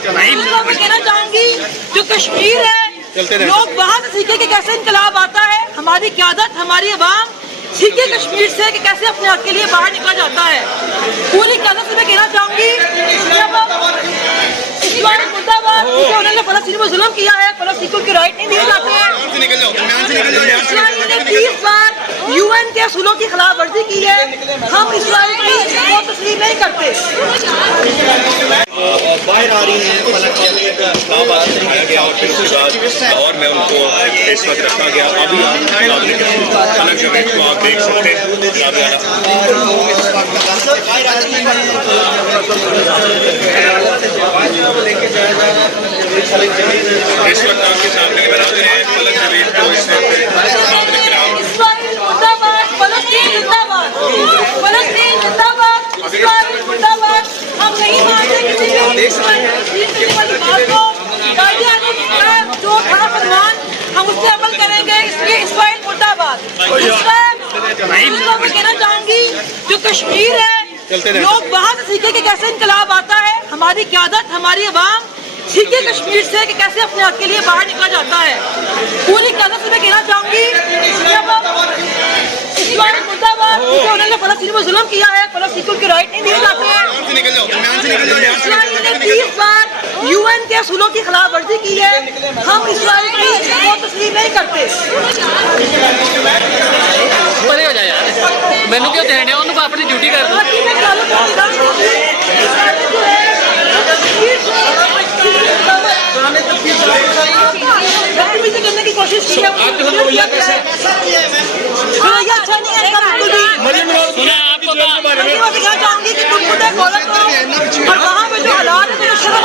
मैं कहना चाहूंगी जो कश्मीर है लोग वहाँ से सीखे कि कैसे इनकलाब आता है, हमारी क़यादत हमारी अवाम सीखे कश्मीर से कि कैसे अपने हक के लिए बाहर निकला जाता है। पूरी क़यादत से मैं कहना चाहूंगी उन्होंने फलस्तीन में जुल्म किया है, फलस्तीन को राइट नहीं दिए जाते हैं। 30 बार UN के असूलों की खिलाफ वर्जी की है, हम इसराइल की वो तस्लीम नहीं करते। बाहर आ रही हैं इस्लामाबाद से उठाया गया और फिर उसके बाद और मैं उनको इस वक्त रखा गया। अभी अलग जगह को आप देख सकते हैं। इस वक्त आपके सामने बनाते हैं अलग जगह को हम नहीं मानते जो था फरमान हम उससे अमल करेंगे, इसलिए इस्राइल मुर्दाबाद। मैं कहना चाहूंगी जो कश्मीर है लोग वहाँ से सीखे कि कैसे इनकलाब आता है, हमारी क़यादत हमारी अवाम सीखे कश्मीर से कि कैसे अपने हक के लिए बाहर निकला जाता है। पूरी क़यादत से मैं कहना चाहूंगी मुर्दाबाद। उन्होंने फलस्तीन में जुल्म किया है, फलस्तीन को राइट नहीं दिए जाते हैं। 30 बार UN के असूलों की खिलाफ वर्जी की है, हम इसराइल की वो तस्लीम नहीं करते। मैनू क्यों देने उन्होंने अपनी ड्यूटी कर करने की कोशिश की है। अच्छा नहीं है चाहूंगी कि तुम मुझे और वहाँ पे जो हालात है शर्म